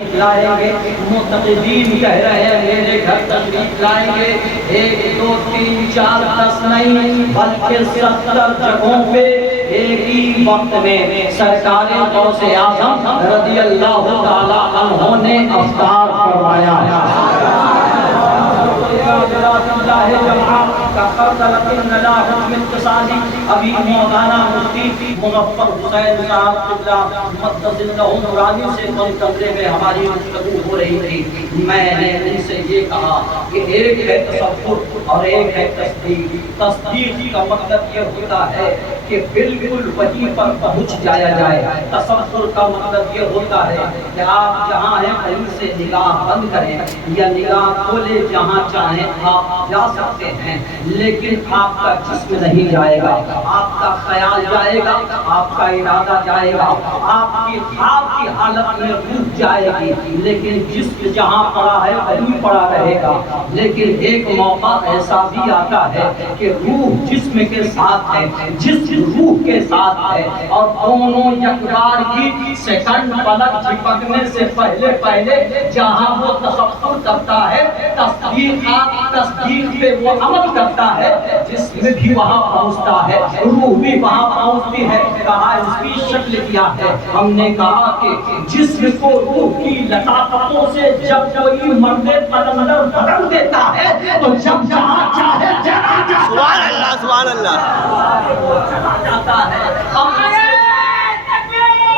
لائیں گے، متقدین کہہ رہے ہیں میرے گھر تشریف لائیں گے، 1 2 3 4 10 نہیں بلکہ 70 جگہوں پہ ایک ہی وقت میں سرکار غوث اعظم رضی اللہ تعالی عنہ نے افطار فرمایا۔ ابھی مولانا مفتی مظفر حسین صاحب قبلہ مقدس نورانی سے بند کمرے میں ہماری گفتگو ہو رہی تھی، میں نے ان سے یہ کہا کہ ایک ہے تصور اور ایک ہے تصدیق۔ تصدیق کا مطلب یہ ہوتا ہے کہ بالکل وہیں پر پہنچ جایا جائے، تصور کا مطلب یہ ہوتا ہے کہ آپ جہاں ہیں کہیں سے نگاہ بند کریں یا نگاہ کھولے، جہاں چاہیں آپ جا سکتے ہیں، لیکن آپ کا جسم نہیں جائے گا، آپ کا خیال جائے گا، آپ کا ارادہ جائے گا، آپ کی حالت میں روح جائے گی، لیکن جسم جہاں پڑا ہے وہیں پڑا رہے گا۔ لیکن ایک موقع ایسا بھی آتا ہے کہ روح جسم کے ساتھ ہے، جسم روح کے ساتھ ہے، اور دونوں یکبار کی سیکنڈ پلک جھپکنے سے پہلے جہاں وہ تصور کرتا ہے، تصدیق پہ وہ عمل کرتا ہے، جسم بھی وہاں پہنچتا ہے، روح بھی وہاں پہنچتی ہے۔ کہا اس کی شکل کیا ہے؟ ہم نے کہا کہ جسم کو روح کی لطافتوں سے جب کوئی مرد قلندر بدل دیتا ہے تو جب جہاں چاہے سبحان اللہ سبحان اللہ جاتا ہے۔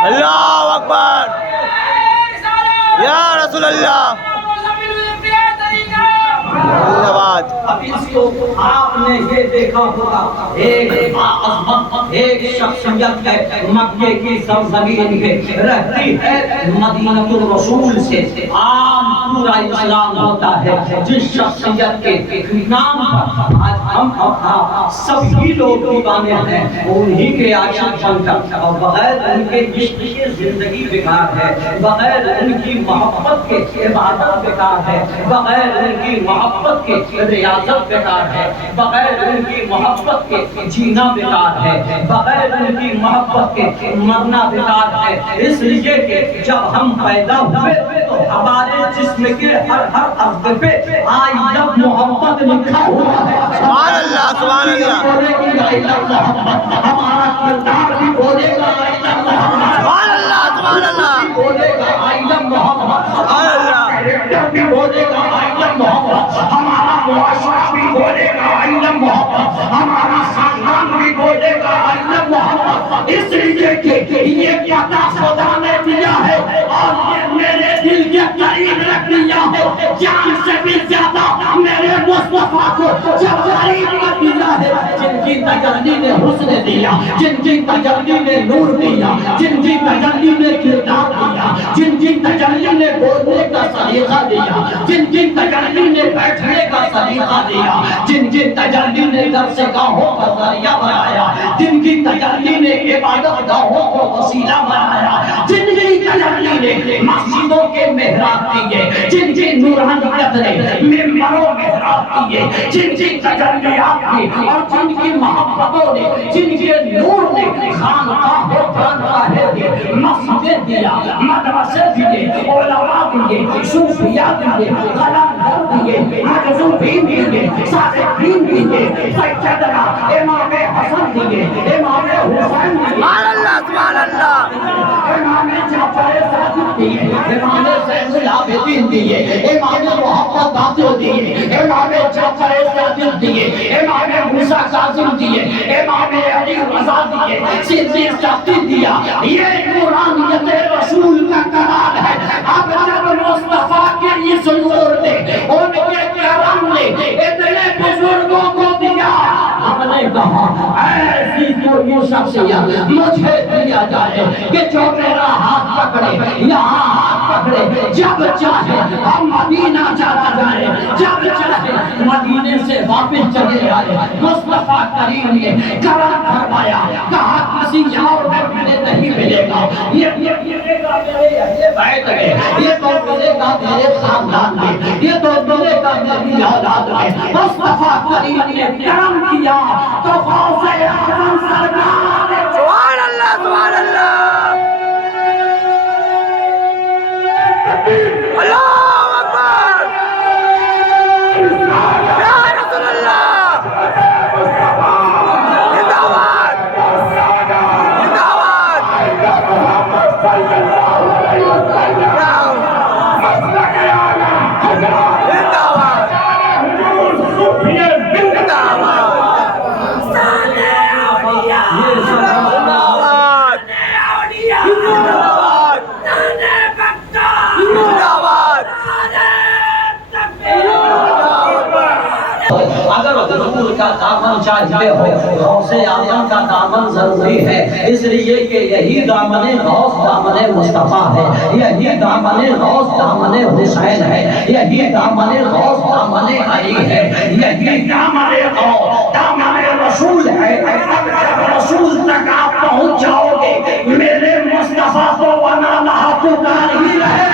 اللہ اکبر یا رسول اللہ، دھنیہ واد۔ اب اس کو آپ نے یہ دیکھا ہوگا، ایک شخصیت ہے مکے کی سرزمین پہ رہتی ہے، مدینہ الرسول سے عام پورا اسلام ہوتا ہے، جس شخصیت کے نام پر آج ہم سبھی لوگ دیوانے ہیں، انہی کے عاشق بن کر، اور بغیر ان کے عشق کی زندگی بیکار ہے، بغیر ان کی محبت کے عبادت بیکار ہے، بغیر ان کی محبت کے ریاضت بیکار ہے، بغیر ان کی محبت کے جینا بیکار ہے، بغیر ان کی محبت کے مرنا بیکار ہے۔ اس لیے کہ جب ہم پیدا ہوئے تو ہمارے جسم کے ہر عضو پہ آئی لو محبت لکھا ہوا ہے۔ سبحان اللہ سبحان اللہ، ہمارا کردار بھی بولے گا سبحان اللہ سبحان اللہ، بولے گا آئی لو محبت، سبحان اللہ، بھی بولے گا آئی لو محبت، ہمارا معاشرہ بھی بولے گا آئی لو محبت، ہمارا خاندان بھی بولے گا آئی لو محبت۔ اس لیے کہ یہ پتا خدا نے دیا ہے اور یہ میرے دل کے قریب رکھ لیا ہے، جان سے بھی زیادہ میرے مصطفیٰ کو جب قریب رکھ دیا ہے۔ جن کی تجلی نے حسن دیا، جن کی تجلی نے نور دیا، جن کی تجلی نے کردار دیا، جن کی تجلی نے بولنے کا طریقہ دیا، جن کی تجلی نے بیٹھنے کا طریقہ دیا، جن کی تجلی نے درس گاہوں کا ذریعہ بنایا، جن کی تجلی نے عبادت گاہوں کو وسیلہ بنایا، جن کی تجلی نے مسجدوں کے محراب دیے، جن کی نورانیت نے ممبروں محراب دیے، جن کی تجلیات نے اور جن کی محبتوں نے، جن کے نور نے خانقاہیں خانقاہیں دی، مسجدیں دیا، مدرسے دیے، علماء دیے، صوفیاء دیے، قلندر دیے، مجذوبین دیے، صادقین دیے، سیدنا امام حسن دیے، امام حسین دیے، سبحان اللہ سبحان اللہ، امام جعفر صادق دیے، امام زین العابدین دیے، امام محمد باقر دیے، امام جعفر صادق دیے، امام موسیٰ کاظم دیے، امام علی رضا دیے، صدیق اکبر دیا۔ یہ نورانیت رسول کا کمال ہے۔ اب جب مصطفیٰ کے اس نور نے، ان کے کرم نے اتنے بزرگوں کو دیا، ہم نے کہا ایسی کوئی شخصیت مجھے دیا جائے کہ جو میرا ہاتھ پکڑے، یہاں ہاتھ پکڑے، جب چاہے ہم مدینہ چلا جائے، جب چاہے مدینے سے واپس چلے آئے۔ مصطفیٰ کریم نے کرم فرمایا، کہا کسی اور میں نہیں ملے گا، یہ ملے گا میرے اہل بیت میں، یہ تو ملے گا میرے خاندان میں، یہ تو ملے گا میری اولاد میں۔ مصطفیٰ کریم نے کرم کیا تو غوث اعظم سرکار سبحان اللہ سبحان اللہ، دامن چاہتے ہو غوث اعظم کا دامن ضروری ہے، اس لیے کہ یہی دامن غوث دامن مصطفیٰ ہے، یہی دامن غوث دامن حسین ہے، یہی دامن غوث دامن علی ہے، یہی دامن غوث دامن رسول ہے۔ اب جب رسول تک آپ پہنچ جاؤ گے میرے مصطفیٰ کو بنا نہ پکار ہی رہے۔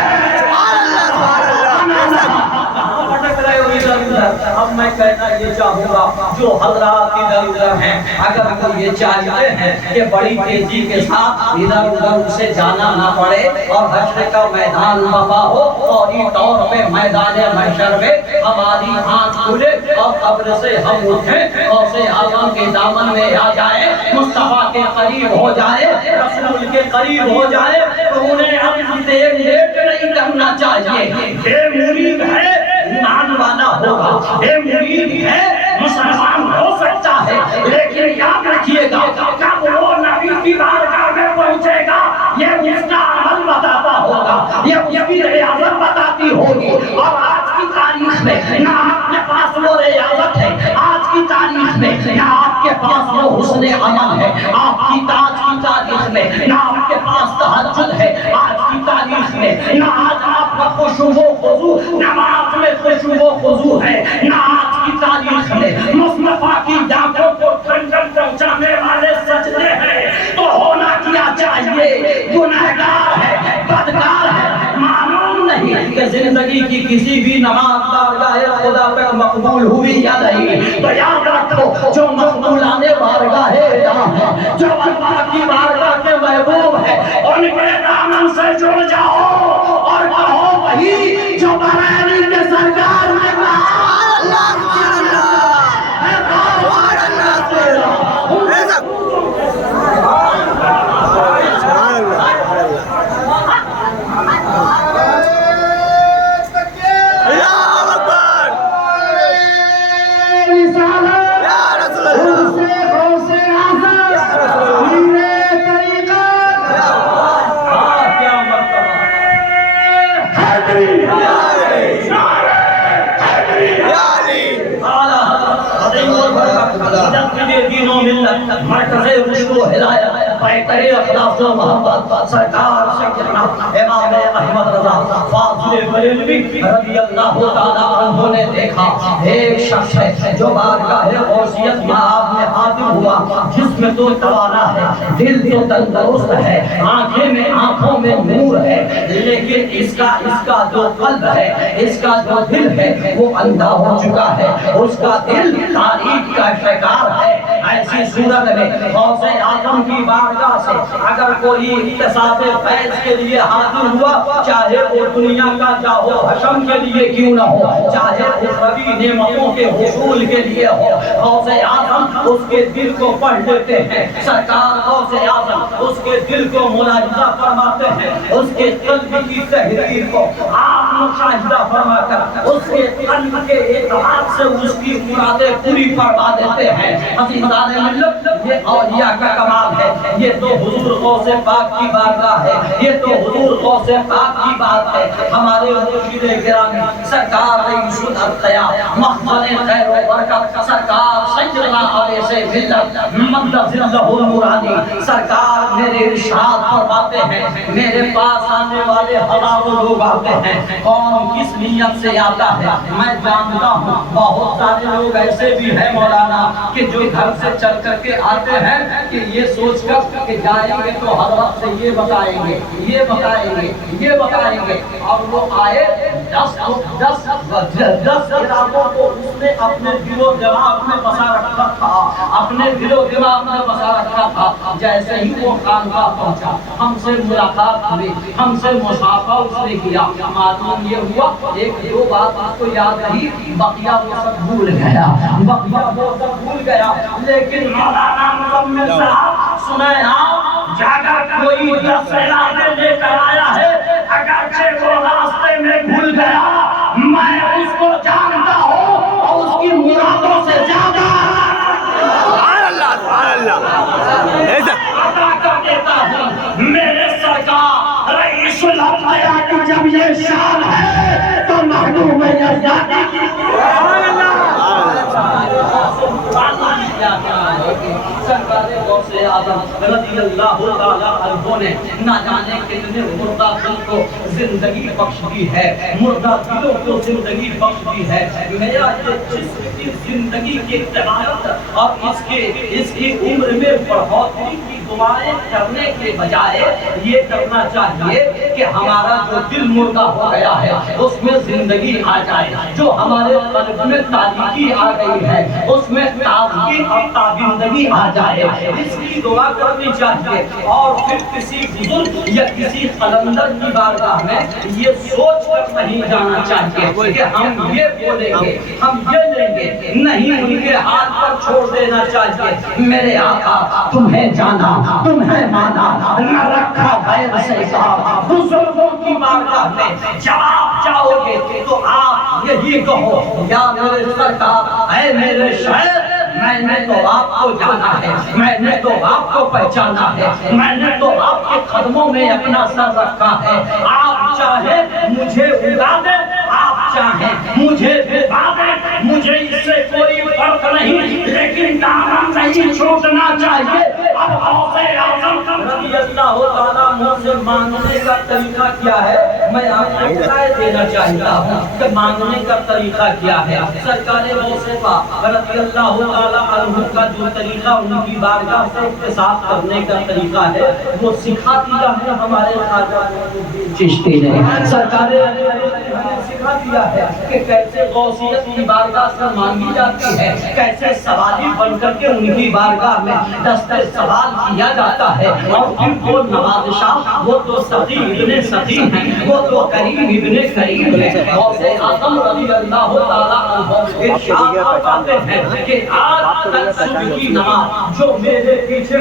اب میں کہنا یہ چاہوں گا جو حضرات ادھر ادھر ہیں، اگر کوئی یہ چاہتے ہیں کہ بڑی تیزی کے ساتھ ادھر ادھر سے جانا نہ پڑے اور حشر کا میدان وفا ہو، فوری طور پہ میدان محشر میں ہماری آنکھ کھلے اور قبر سے ہم اٹھیں، غوث اعظم کے دامن میں آ جائے، مصطفیٰ کے قریب ہو جائے، رسول کے قریب ہو جائے، تو انہیں اب دیر لیٹ نہیں کرنا چاہیے۔ یہ مرید ہے ایمان والا ہوگا، یہ مرید ہے مسلمان ہو سکتا ہے، لیکن یاد رکھیے گا جب وہ نبی کی بارگاہ میں پہنچے گا یہ اس کا عمل بتاتا ہوگا، یہ اس کی ریاضت بتاتی ہوگی۔ اور آج کی تاریخ میں نہ آپ کے پاس وہ ریاضت ہے، آج کی تاریخ میں نہ آپ کے پاس وہ حسن عمل ہے، آپ کی تاریخ میں نہ آپ کے پاس تہجد ہے، آج کی تاریخ میں نہ آج آپ کا خشوع و خضوع نماز میں خشوع و خضوع ہے، نہ آج کی تاریخ میں مصطفیٰ کی آنکھوں کو ٹھنڈک پہنچانے والے سجدے ہیں۔ تو ہونا کیا چاہیے؟ گنہگار ہے، بدکار ہے، معلوم نہیں کہ زندگی کی کسی بھی نماز بارگاہ خدا تک مقبول ہوئی یا نہیں۔ تو یاد رکھو جو مقبولان بارگاہ الہ ہے، جو اللہ کی بارگاہ کے محبوب ہے، ان کے دامن سے جڑ جاؤ اور کہو وہی جو بریلی کے سرکار نے کہا۔ مرکز رشد و ہدایت بہتر اخلاق و محبت سرکار سیدنا امام احمد رضا فاضل بریلوی رضی اللہ تعالیٰ عنہ نے دیکھا ایک شخص ہے جو بارگاہ غوثیت میں آپ میں حاضر ہوا، جسم تو توانا ہے، دل تو تندرست ہے، آنکھوں میں نور ہے، لیکن اس کا جو قلب ہے، اس کا جو دل ہے وہ اندھا ہو چکا ہے، اس کا دل تاریخ کا شکار ہے۔ ایسی صورت میں غوث اعظم کی بارگاہ سے اگر کوئی اکتساب فیض کے لیے حاضر ہوا، چاہے وہ دنیا کا جاہو حشم کے لیے کیوں نہ ہو، چاہے اخروی نعمتوں کے حصول کے لیے ہو، غوث اعظم اس کے دل کو پڑھ لیتے ہیں۔ سرکار غوث اعظم اس کے دل کو ملاحظہ فرماتے ہیں، اس کے قلب کی تحریر کو آپ مشاہدہ فرما کر اس کے قلب کے اعتبار سے اس کی مرادیں پوری فرما دیتے ہیں۔ عزیزان ملت، یہ اولیاء کا کمال ہے، یہ تو حضور غوث پاک کی بارگاہ ہے، یہ تو حضور غوث پاک کی بات ہے۔ ہمارے مرشد گرامی سرکار رئیس الانبیاء محمد خیر و برکت سرکار سیدنا علیہ سے ملت مد ظلہ المرانی سرکار میرے ارشاد فرماتے ہیں، میرے پاس آنے والے ہزاروں لوگ آتے ہیں، کون کس نیت سے آتا ہے میں جانتا ہوں۔ بہت سارے لوگ ایسے بھی ہیں مولانا کہ جو گھر سے چل کر کے آتے ہیں کہ یہ سوچ کر کہ جائیں گے تو حضرت سے یہ بتائیں گے، یہ بتائیں گے، یہ بتائیں گے، اور وہ آئے 10 کتابوں کو اس نے اپنے دل و دماغ میں بسا رکھا تھا، اپنے دل و دماغ میں بسا رکھا تھا۔ جیسے ہی وہ خانقاہ پہنچا، ہم سے ملاقات ہوئی، ہم سے مصافحہ اس نے کیا، معلوم یہ ہوا ایک دو بات اس کو یاد رہی، بقیہ وہ سب بھول گیا، بقیہ وہ سب بھول گیا۔ لیکن مولانا مزمل صاحب سنیں آپ، جاگر کوئی 10 سیلابیں لے کر آیا ہے، اگرچہ وہ راستے میں بھول گیا، میں اس کو جانتا ہوں اور اس کی مرادوں سے زیادہ عطا کر دیتا ہوں۔ میرے سرکار رئیس الانبیاء کی جب یہ شان ہے تو محبوب یزدانی کی غوث اعظم رضی اللہ تعالی عنہ نے نہ جانے کتنے مردہ دل کو زندگی بخش دی ہے، مردہ دلوں کو زندگی بخش دی ہے۔ میرا یہ جسم کی زندگی کی عبادت اور اس کی عمر میں بڑھوتری کی دعائیں کرنے کے بجائے یہ کرنا چاہیے کہ ہمارا جو دل مردہ ہو گیا ہے اس میں زندگی آ جائے، جو ہمارے قلب میں تاریکی آ گئی ہے اس میں تازگی اور تابندگی آ جائے، اس کی دعا کرنی چاہیے۔ اور پھر کسی بزرگ یا کسی قلندر کی بارگاہ میں یہ سوچ کر نہیں جانا چاہیے کہ ہم یہ بولیں گے، ہم یہ لیں گے، نہیں، ان کے ہاتھ پر چھوڑ دینا چاہیے۔ میرے آقا تمہیں جانا، تمہیں مانا، نہ رکھا غیر سے حساب۔ بزرگوں کی بارگاہ میں جب آپ جاؤ گے تو آپ یہی کہو، یا میرے سرکار، اے میرے شہر، میں نے تو آپ کو جانا ہے، میں نے تو آپ کو پہچانا ہے، میں نے تو آپ کے قدموں میں اپنا سر رکھا ہے۔ آپ چاہیں مجھے اڑا دیں، آپ چاہیں مجھے بھگا دیں، مجھے اس سے کوئی فرق نہیں، لیکن دامن نہیں چھوٹنا چاہیے۔ اب غوث اعظم رضی اللہ تعالیٰ عنہ سے مانگنے کا طریقہ کیا ہے، میں آپ کو بتائے دینا چاہتا ہوں کہ مانگنے کا طریقہ کیا ہے۔ سرکار غوث پاک رضی اللہ تعالیٰ عنہ کا جو طریقہ ان کی بارگاہ سے اتصال کرنے کا طریقہ ہے وہ سکھا دیا ہے ہمارے خواجہ چشتی نے۔ سرکار سکھا دیا ہے کہ کیسے غوثیت کی بارگاہ سے مانگی جاتی ہے، کیسے سوالی بن کر کے ان کی بارگاہ میں دستِ سوال کیا جاتا ہے۔ اور پھر وہ نواز شاہ، وہ تو سخی ابن سخی ہیں، وہ تو کریم ابن کریم ہیں۔ غوث اعظم رضی اللہ تعالیٰ عنہ ارشاد فرماتے ہیں کہ آج تک صبح کی نماز جو میرے پیچھے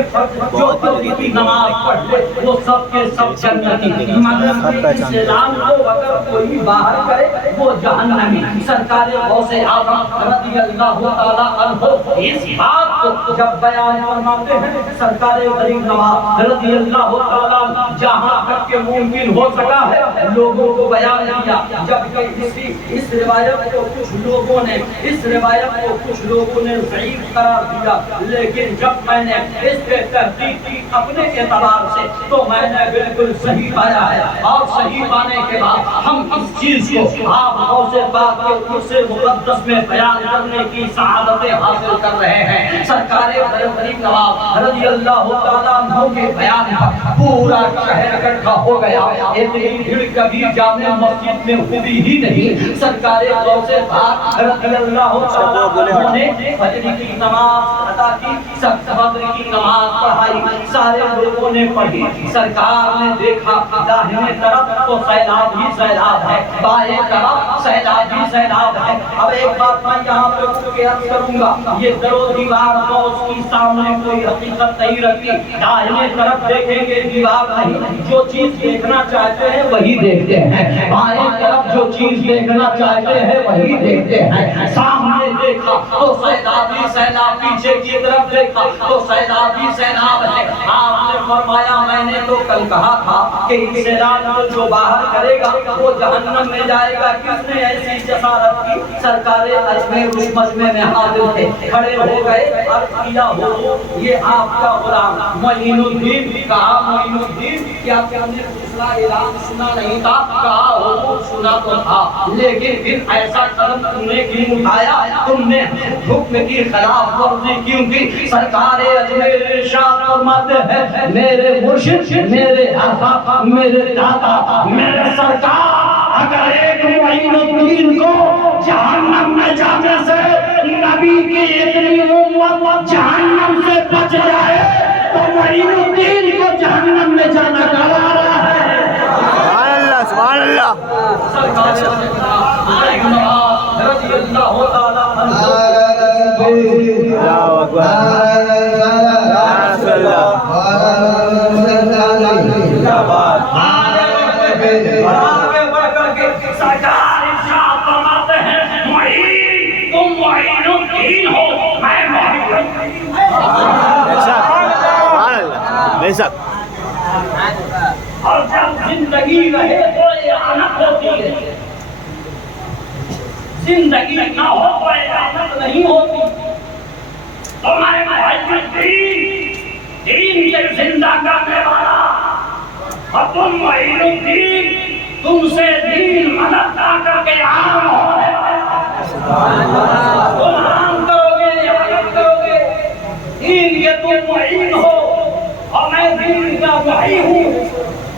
جو صبح کی نماز پڑھ لے وہ سب کے سب جنتی، مگر اسلام کو اگر کوئی باہر کرے وہ جہنمی۔ سرکار غوث اعظم رضی اللہ تعالیٰ عنہ اس بات کو جب بیان فرماتے ہیں، سرکار غریب نواز رضی اللہ تعالیٰ جہاں تک کہ ممکن ہو سکا ہے لوگوں کو بیان کیا، جبکہ اس روایت کو کچھ لوگوں نے ضعیف قرار دیا، لیکن جب میں نے اس پہ تحقیق کی اپنے اعتبار سے تو میں نے بالکل صحیح پایا ہے۔ اور صحیح پانے کے بعد ہم اس چیز کو آپ غوث پاک کے عرص مقدس میں بیان کرنے کی سعادت حاصل کر رہے ہیں۔ سرکار غریب نواز رضی اللہ تعالیٰ عنہ کے بیان پر پورا شہر اکٹھا ہو گیا، اتنی بھیڑ کبھی جامع مسجد میں ہوئی ہی نہیں۔ سرکار غوث پاک رضی اللہ تعالیٰ عنہ نے فجر کی نماز ادا کی، فجر کی نماز پڑھائی، سارے لوگوں نے پڑھی۔ سرکار نے دیکھا داہنے طرف تو سیلاب ہی سیلاب ہے، بائیں طرف سیلاب ہی سیلاب ہے۔ اب ایک بات میں یہاں پہ اٹھ کے عرض کروں گا، یہ در و دیوار تو اس کی سامنے کوئی حقیقت نہیں رکھتی۔ داہنے طرف دیکھیں گے دیوار نہیں، جو چیز دیکھنا چاہتے ہیں وہی دیکھتے ہیں، بائیں طرف جو چیز دیکھنا چاہتے ہیں وہی دیکھتے ہیں۔ سامنے دیکھا تو سیلاب ہی سیلاب، پیچھے کی طرف دیکھا تو سیلاب ہی سیلاب ہے۔ آپ نے فرمایا میں نے تو کل کہا تھا کہ اس سیلاب کو جو باہر کرے گا وہ جہنم میں جائے گا، کس نے ایسی جسارت کی؟ سرکار اجمیر اس مجمع میں حاضر تھے، کھڑے ہو گئے، عرض کیا ہو یہ آپ کا غلام معین الدین۔ کہا معین الدین کیا تم نے دوسرا اعلان سنا نہیں تھا؟ کہا ہو سنا تو تھا، لیکن پھر ایسا قدم تم نے کیوں اٹھایا؟ تم نے حکم کی خلاف ورزی کیوں کی؟ سرکار اجمیر ارشاد فرماتے ہیں میرے مرشد، میرے آقا، میرے دادا، میرے سرکار اگر ایک معین الدین کو جہنم میں جانے سے نبی کی اتنی امت جہنم سے بچ جائے تو معین الدین کو جہنم میں جانا گوارا ہے۔ سبحان اللہ، سرکار غریب نواز رضی اللہ تعالیٰ عنہ سرکار ارشاد فرماتے ہیں معین، تم معین الدین ہو، میں معین الدین ہوں۔ اور جب زندگی رہے تو اعانت ہوتی ہے، زندگی نہ ہو تو اعانت نہیں ہوتی۔ تو میں معین الدین دین کے زندہ کرنے والا، اور تم معین الدین، تم سے دین مدد کر کے عام ہونے والا۔ تم عام کرو گے یا مدد کرو گے؟ دین کے تم معین ہو اور میں دین کا معین ہوں،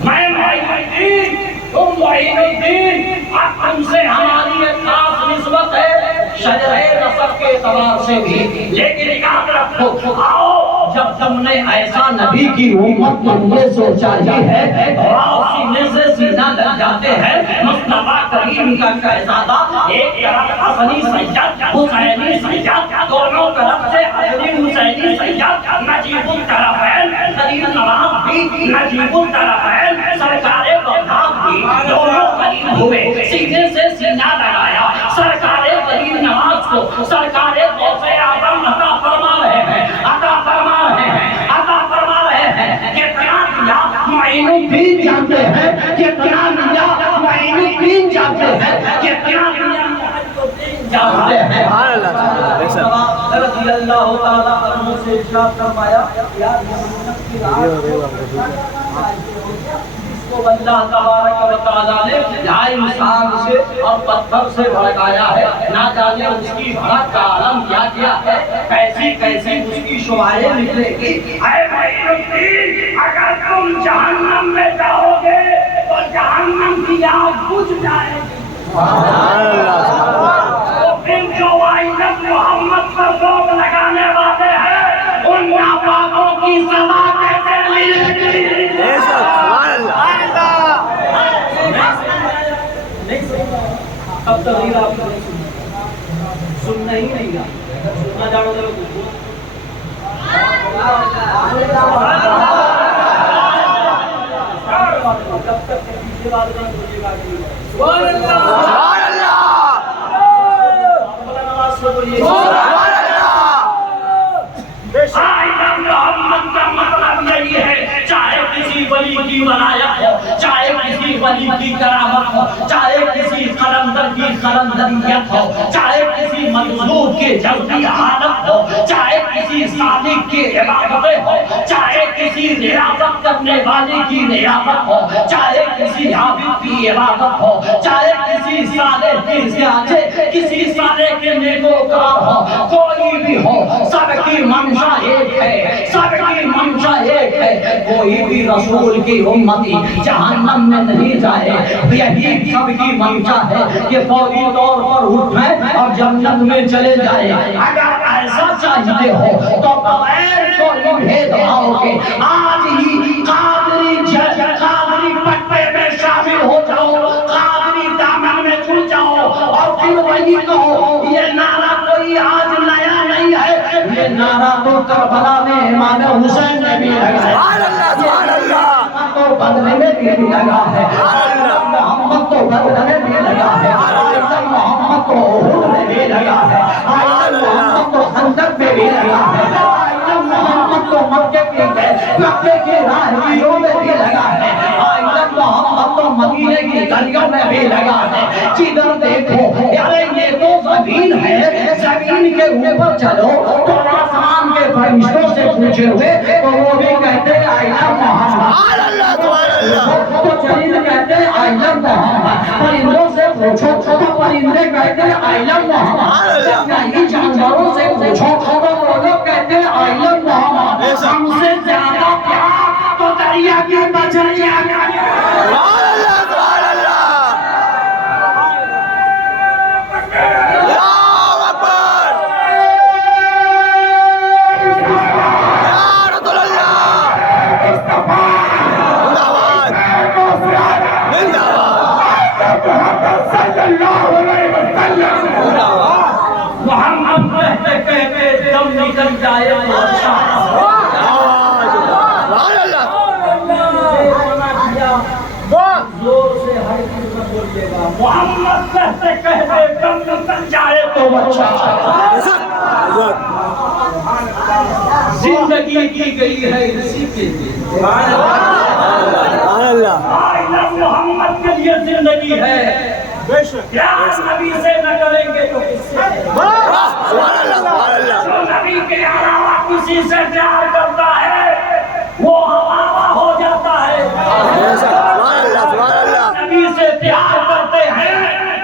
میں معین الدین، تم معین الدین، اب تم سے ہماری ایک خاص نسبت ہے شجرہ نسب کے اعتبار سے بھی، لیکن یاد رکھو، آؤ جب تم نے ایسا نبی کی امت تم نے سوچا ہی ہے، اور سینے سے سینہ لگ جاتے ہیں مصطفیٰ کریم کا شہزادہ، ایک طرف حسنی سید حسینی سید، دونوں طرف سے حسنی حسینی سید، نجیب الطرفین خلیل نواز بھی، نجیب الطرفین سرکار بغداد بھی، دونوں قریب ہوئے، سینے سے سینہ لگایا، سرکار خلیل نواز کو سرکار غوث اعظم عطا فرما رہے ہیں، عطا فرما رہے ہیں، عطا فرما رہے ہیں۔ کتنا دیا معین الدین جانتے ہیں، کتنا دیا معین الدین جانتے ہیں، کتنا دیا معین الدین جانتے ہیں۔ رضی اللہ تعالیٰ عنہ سے ارشاد فرمایا، یا محمد کی اللہ تبارک و تعالیٰ نے ڈھائی انسان سے اور پتھر سے بھڑکایا ہے، نہ جانے اس کی بھڑک کا عالم کیا کیا ہے، کیسی کیسی اس کی شعائیں نکلے گی۔ اے معین الدین، اگر تم جہنم میں جاؤ گے تو جہنم کی آگ بجھ جائے گی، تو پھر جو آئینت محمد پر روک لگانے والے ہیں ان ناپاکوں کی سزا کیسے ملے گی؟ اب تقریر آپ نے سننا ہی نہیں گا، سننا جانو گے جب تک پیچھے بات نہیں بولیے گا۔ سبحان اللہ، نواز سے بولیے محمد کا مطلب یہی ہے، چاہے کسی ولی کی ولایت ہو، چاہے کسی ولی کی کرامت ہو، چاہے کسی قلندر کی قلندریت ہو، چاہے کسی مظلوم کی جلدی حالت ہو، چاہے کسی صادق کی عبادتیں ہو، چاہے کسی ریاضت کرنے والے کی ریاضت ہو، چاہے کسی عابد کی عبادت ہو، چاہے کسی صالح کی زیادہ، کسی صالح کے نیکوکار ہو، کوئی بھی ہو، سب کی منشا ایک ہے، سب کی منشا ایک ہے، کوئی بھی رسول کی امتی جہنم میں نہیں جائے، یہی سب کی منشا ہے کہ فوری طور پر اٹھیں اور جنت میں چلے جائیں۔ اگر ایسا چاہتے ہو تو بغیر کوئی بھید بھاؤ کے آج ہی قادری پٹے میں شامل ہو جاؤ، قادری دامن میں چھو جاؤ، اور پھر وہی کہو یہ نعرہ کوئی آج نیا نہیں ہے، یہ نعرہ تو کربلا میں امام حسین نے بھی لگایا، سبحان اللہ، تو بدلے میں بھی لگا ہے، محمد تو بدلے میں بھی لگا ہے، محمد تو احد میں بھی لگا ہے، محمد تو خندق میں بھی لگا ہے، محمد تو مکے کی راہگیروں میں بھی لگا ہے، محمد تو مدینے کی گلیوں میں بھی لگا ہے۔ جدھر دیکھو یارے یہ تو زمین ہے، زمین کے اوپر چلو تو آسمان کے فرشتوں سے پوچھے ہوئے تو وہ بھی کہتے ہیں آئی لو محمد، تو چرند کہتے ہیں آئی لو محمد، پرندوں سے پوچھو تو پرندے کہتے ہیں آئی لو محمد، کہیں جانوروں سے پوچھو تو وہ لوگ کہتے ہیں آئی لو محمد۔ ہم سے زیادہ پیار تو دریا کی مچھلیاں کرتے ہیں۔ محمد کہتے کہتے دم نکل جائے زور سے ہر چیز میں بولیے گا، محمد کہتے کہتے دم نکل جائے تو بچہ۔ زندگی کی گئی ہے اسی کے لیے، محمد کے لیے زندگی ہے، پیار نبی سے نہ کریں گے تو کس سے؟ جو نبی کے علاوہ کسی سے پیار کرتا ہے وہ ہمارا ہو جاتا ہے۔ نبی سے پیار کرتے ہیں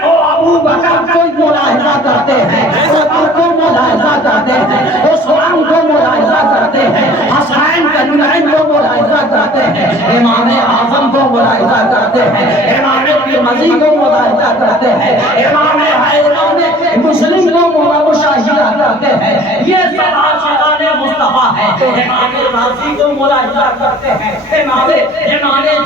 وہ ابو بکر کو ملاحظہ کرتے ہیں، عمر کو ملاحظہ کرتے ہیں، عثمان کو ملاحظہ کرتے ہیں، حسین کلمین کو ملاحظہ کرتے ہیں، امام اعظم کو ملاحظہ کرتے ہیں، امام ترمذی کو ملاحظہ کرتے ہیں، امام حیران مسلم کو مشاہدہ کرتے ہیں۔ یہ سب عاشقان مصطفیٰ ہیں۔ امام راضی کو ملاحظہ کرتے ہیں، امام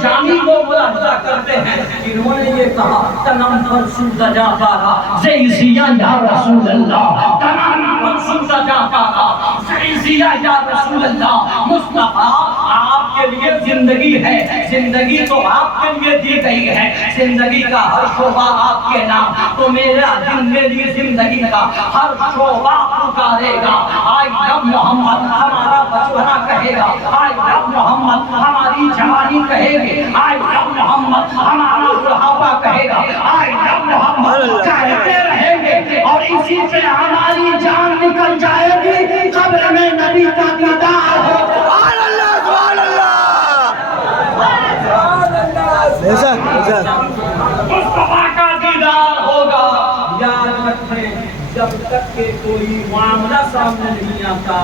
جامی کو ملاحظہ کرتے ہیں، جنہوں نے یہ کہا تنم فرسود جا پارا زیزیہ یا رسول اللہ، تنم فرسود جا پارا زیزیہ یا رسول اللہ۔ مصطفیٰ آپ کے لیے زندگی ہے، زندگی تو آپ کے لیے دی گئی ہے، زندگی کا ہر شعبہ آپ کے نام، تو میرا دل میری زندگی کا ہر شعبہ پکارے گا آئی لو محمد، ہمارا بچپنا کہے گا آئی لو محمد، ہماری جوانی کہے گی آئی لو محمد، ہمارا بڑھاپا کہے گا آئی لو محمد، کہتے رہیں گے اور اسی سے ہماری جان نکل جائے گی، قبر میں نبی کا دیدار ہو۔ مصطفیٰ کا دیدار ہوگا۔ یاد رکھیں جب تک کہ کوئی معاملہ سامنے نہیں آتا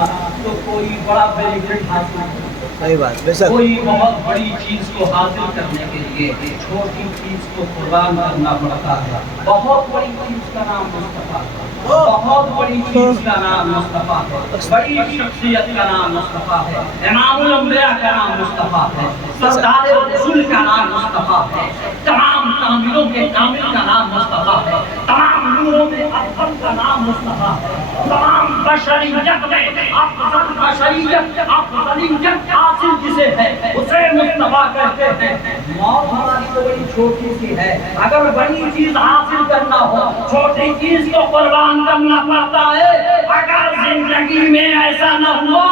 تو کوئی بڑا بینیفٹ حاصل نہیں، صحیح بات، بے شک کوئی بہت بڑی چیز کو حاصل کرنے کے لیے چھوٹی چیز کو قربان کرنا پڑتا ہے۔ بہت بڑی چیز کا نام مصطفیٰ ہے، بہت بڑی چیز کا نام مصطفیٰ ہے، بڑی شخصیت کا نام مصطفیٰ ہے، امام الانبیاء کا نام مصطفیٰ ہے، سردار رسول کا نام مصطفیٰ ہے، تمام کاملوں کے کامل کا نام مصطفیٰ ہے، تمام نوروں میں افضل کا نام مصطفیٰ ہے، تمام بشریت میں افضل بشریت افضلیت حاصل جسے ہے اسے مصطفیٰ کہتے ہیں۔ موت ہماری تو بڑی چھوٹی سی ہے، اگر بڑی چیز حاصل کرنا ہو چھوٹی چیز کو قربان کرنا پڑتا ہے۔ اگر زندگی میں ایسا نہ ہوا،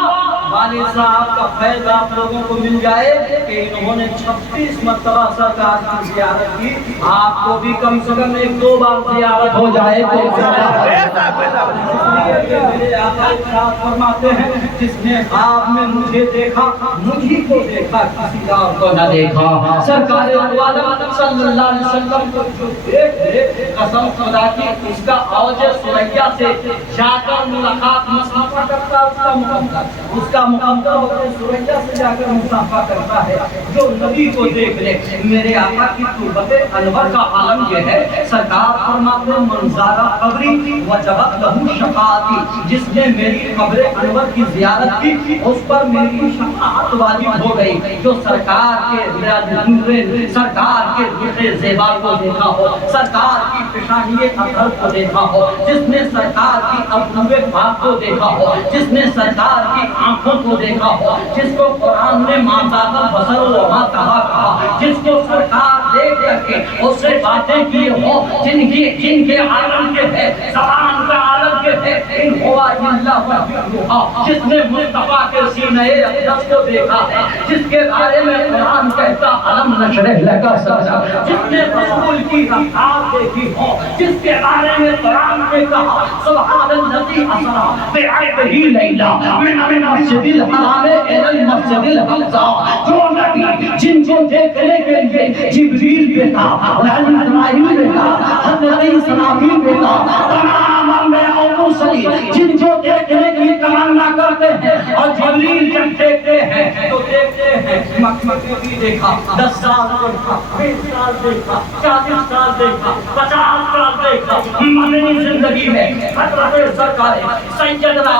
والد صاحب کا فیض آپ لوگوں کو مل جائے کہ انہوں نے 36 مرتبہ سرکار کی زیارت کی، آپ کو بھی کم سے کم 1-2 بار زیارت ہو جائے تو میرے آقا ارشاد فرماتے ہیں جس نے خواب میں مجھے دیکھا مجھے کو دیکھا کسی اور کو نہ دیکھا۔ سرکار دو عالم صلی اللہ علیہ وسلم کو جو دیکھ قسم خدا کی اس کا اوج سریا سے جا کر ملاقات مصطفیٰ کرتا، اس کا مقدر ہوتے سریا سے جا کر مصطفیٰ کرتا ہے۔ جو نبی کو دیکھ لے، میرے آقا کی تربت انور کا عالم یہ ہے، سرکار فرماتے منظارہ قبری وجبت لہو شفاعتی، جس نے میری قبر انور کی زیارت کی اس پر میری شفاعت واجب ہو گئی۔ جو سرکار کے سرکار کے رخ زیبا کو دیکھا ہو، سرکار کی پیشانی اطہر کو دیکھا ہو، جس نے سرکار کی ابروِ پاک کو دیکھا ہو، جس نے سرکار کی آنکھوں کو دیکھا ہو، جس کو قرآن نے ماں ذات البصر وما طغیٰ کہا، جس کو سرکار دیکھ کر کے اس سے باتیں کی ہو جن کے عالم کے ہے، زبان کا عالم کے ہے، ان ہوا اللہ وحیہ، جس نے مصطفیٰ کے سینہ اقدس کو دیکھا ہے، جس کے بارے میں قرآن کہتا علم نشرح لک صدرک، جس نے رسول کی رفتار دیکھی ہو، جس کے بارے میں قرآن نے کہا سبحان الذی اسریٰ بعبدہ لیلا من المسجد الحرام الی المسجد الاقصی، جو نبی جن کو دیکھنے کے لیے جبریل پہ تھا، اسرائیل پہ تھا، حضرت اسرافیل پہ تھا، تمام انبیاء و مرسلین جن کو دیکھنے کی تمنا کرتے ہیں، اور جبریل جب دیکھتے ہیں تو دیکھتے ہیں مکہ کو بھی دیکھا، 10 سال دیکھا، 20 سال دیکھا، 40 سال دیکھا، 50 سال دیکھا، مدنی زندگی میں حضرت سرکار سیدنا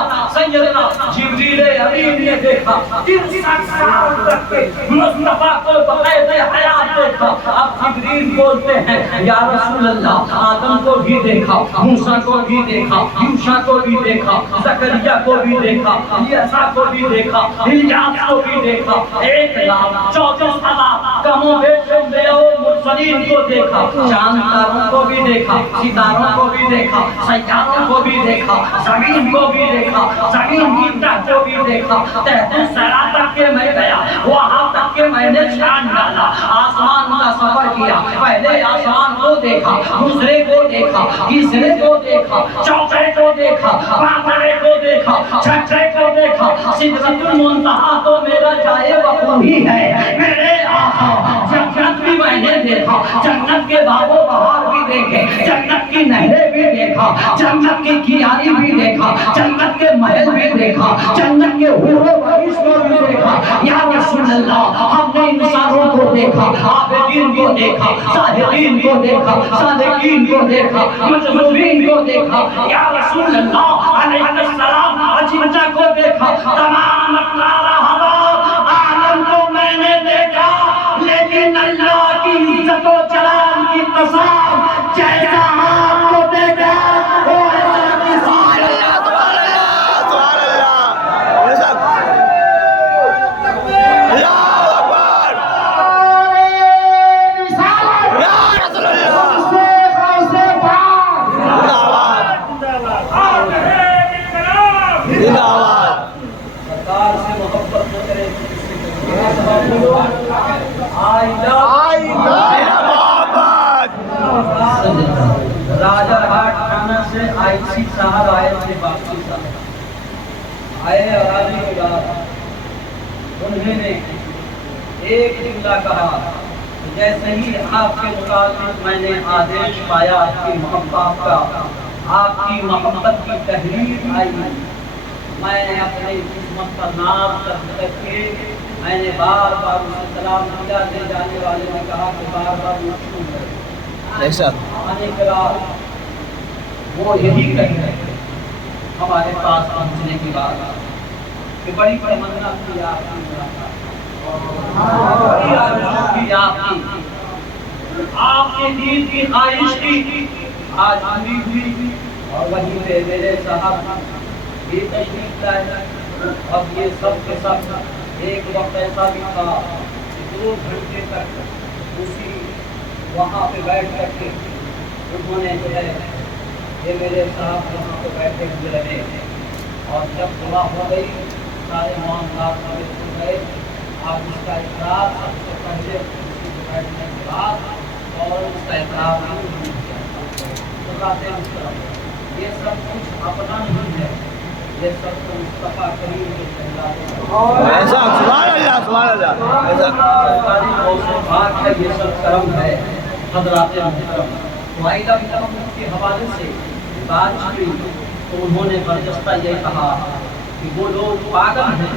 جبریل امین نے دیکھا، 63 سال تک مصطفیٰ کو بقید حیات دیکھا۔ اب جبریل بولتے ہیں یا رسول اللہ آدم کو بھی دیکھا، موسیٰ کو بھی دیکھا، یوشع کو بھی دیکھا، زکریا کو بھی دیکھا، عیسیٰ کو بھی دیکھا، الیاس کو بھی دیکھا، 1,34,000 کم و بیش انبیاء و مرسلین کو دیکھا، چاند تاروں کو بھی دیکھا، ستاروں کو بھی دیکھا، سیاروں کو بھی دیکھا، زمین کو بھی دیکھا، زمین کی تہ کو بھی دیکھا، تحت سرا تک کے میں گیا، وہاں تک کہ میں نے چھان ڈالا، آسمان کا سفر کیا، پہلے آسمان کو دیکھا، دوسرے کو دیکھا، تیسرے کو دیکھا، چوتھے کو دیکھا، پانچویں کو دیکھا، چھٹے کو دیکھا، سدرۃ المنتہا تو میرا جائے وقوع ہی ہے میرے آقا۔ جنت بھی میں نے دیکھا، جنت کے باغ و بہار بھی دیکھے، جنت کی نہریں بھی دیکھا، جنت کی کیاری بھی دیکھا، جنت کے محل بھی دیکھا، جنت کے حور و عروس کو بھی دیکھا۔ یا رسول اللہ، ہم نے انسانوں کو دیکھا، عابدین کو دیکھا، زاہدین کو دیکھا، صادقین کو دیکھا، مجذوبین کو دیکھا۔ یا رسول اللہ علیہ السلام اجنتا کو دیکھا، تمام اقطار حضرات عالم کو میں نے دیکھا، لیکن اللہ کی عزت و جلال کی قسم جیسا آپ کو دیکھا وہ ایسا کسی سرکار سے محبت نہ کرے، راجہ ہاٹ خانہ سے آئی سی صاحب آئے تھے، باقی صاحب آئے اور آنے کے بعد انہوں نے ایک جملہ کہا، جیسے ہی آپ کے متعلق میں نے آدیش پایا آپ کی محبت کا، آپ کی محبت کی تحریر آئی، میں نے اپنے قسمت پر ناز کر کے میں نے بار بار اسے سلام کیا، لے جانے والے نے کہا کہ بار بار مشہور ہے۔ آنے کے بعد وہ یہی کہہ رہے ہیں ہمارے پاس پہنچنے کی بات کہ بڑی تمنا کی آپ کی ملاقات، بڑی آرزو کی آپ کے دین کی خواہش تھی، آج پوری ہوئی۔ اور وہیں پہ میرے صاحب یہ تشریف لائے۔ اب یہ سب کے سب ایک وقت ایسا بھی تھا کہ 2 گھنٹے تک اسی وہاں پہ بیٹھ کر کے انہوں نے جو ہے یہ میرے صاحب وہاں پہ بیٹھے ہوئے رہے، اور جب دعا ہو گئی سارے معاملات ہو گئے، آپ اس کا اقرار سب سے پہلے اسی کو بیٹھنے کے بعد اور اس کا اقرار نہیں کیا۔ یہ سب کچھ اپنا نہیں ہے، یہ سب تو مصطفیٰ کریم کے بات ہے، یہ سب کرم ہے حضرات محترم۔ معاہدہ کے حوالے سے بات ہوئی تو انہوں نے برجستہ یہ کہا کہ وہ لوگ پاگل ہیں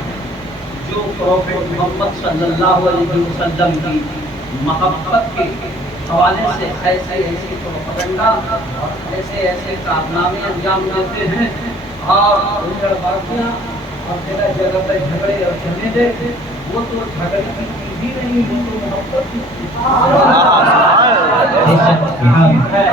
جو پروفیٹ محمد صلی اللہ علیہ وسلم کی محبت کے حوالے سے ایسی پروپیگنڈا اور ایسے کارنامے انجام دیتے ہیں اور الجھڑ بازیاں اور جگہ جگہ پر جھگڑے اور چلنے دے، وہ تو جھگڑے کی چیز ہی نہیں، وہ تو محبت کی ہے۔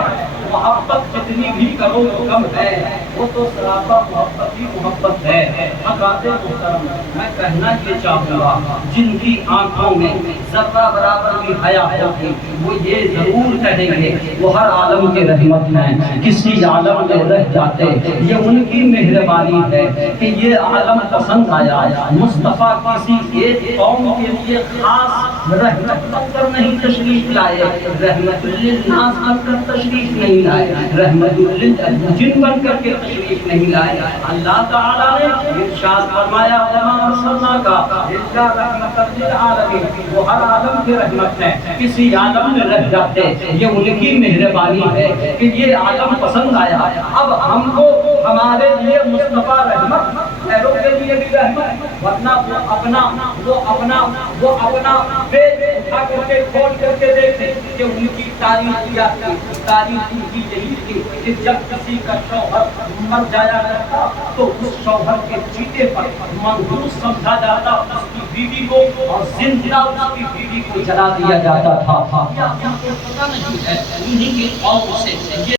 محبت جتنی بھی کرو تو کم ہے، وہ تو سراپا محبت ہی محبت ہے۔ حضرات محترم، میں کہنا یہ چاہوں گا جن کی آنکھوں میں ذرہ برابر بھی حیا ہوگی وہ یہ ضرور کہیں گے وہ ہر عالم کے رحمت ہیں، کسی عالم میں رہ جاتے، یہ ان کی مہربانی ہے کہ یہ عالم پسند آیا۔ مصطفیٰ کسی ایک قوم کے لیے خاص رحمت بن کر نہیں تشریف لائے، رحمت للناس بن کر تشریف نہیں لائے، رحمت للجن بن کر کے تشریف نہیں لائے۔ اللہ تعالیٰ نے ارشاد فرمایا وما ارسلناک الا رحمۃ للعالمین، وہ ہر عالم کے رحمت ہیں، کسی عالم میں رہ جاتے، یہ ان کی مہربانی ہے کہ یہ عالم پسند آیا۔ اب ہم کو ہمارے لیے مصطفیٰ رحمت، غیروں کے لیے بھی رحمت، ورنہ وہ اپنا پیٹ اٹھا کر کے کھول کر کے دیکھیں کہ ان کی تاریخ کیا تھی۔ تاریخ ان کی یہی تھی کہ جب کسی کا شوہر مر جایا کرتا تو اس شوہر کے چیتے پر منحوس سمجھا جاتا اس کی بیوی کو، اور زندہ اس کی بیوی کو جلا دیا جاتا تھا۔ پتہ نہیں ہے انہی کی قوم سے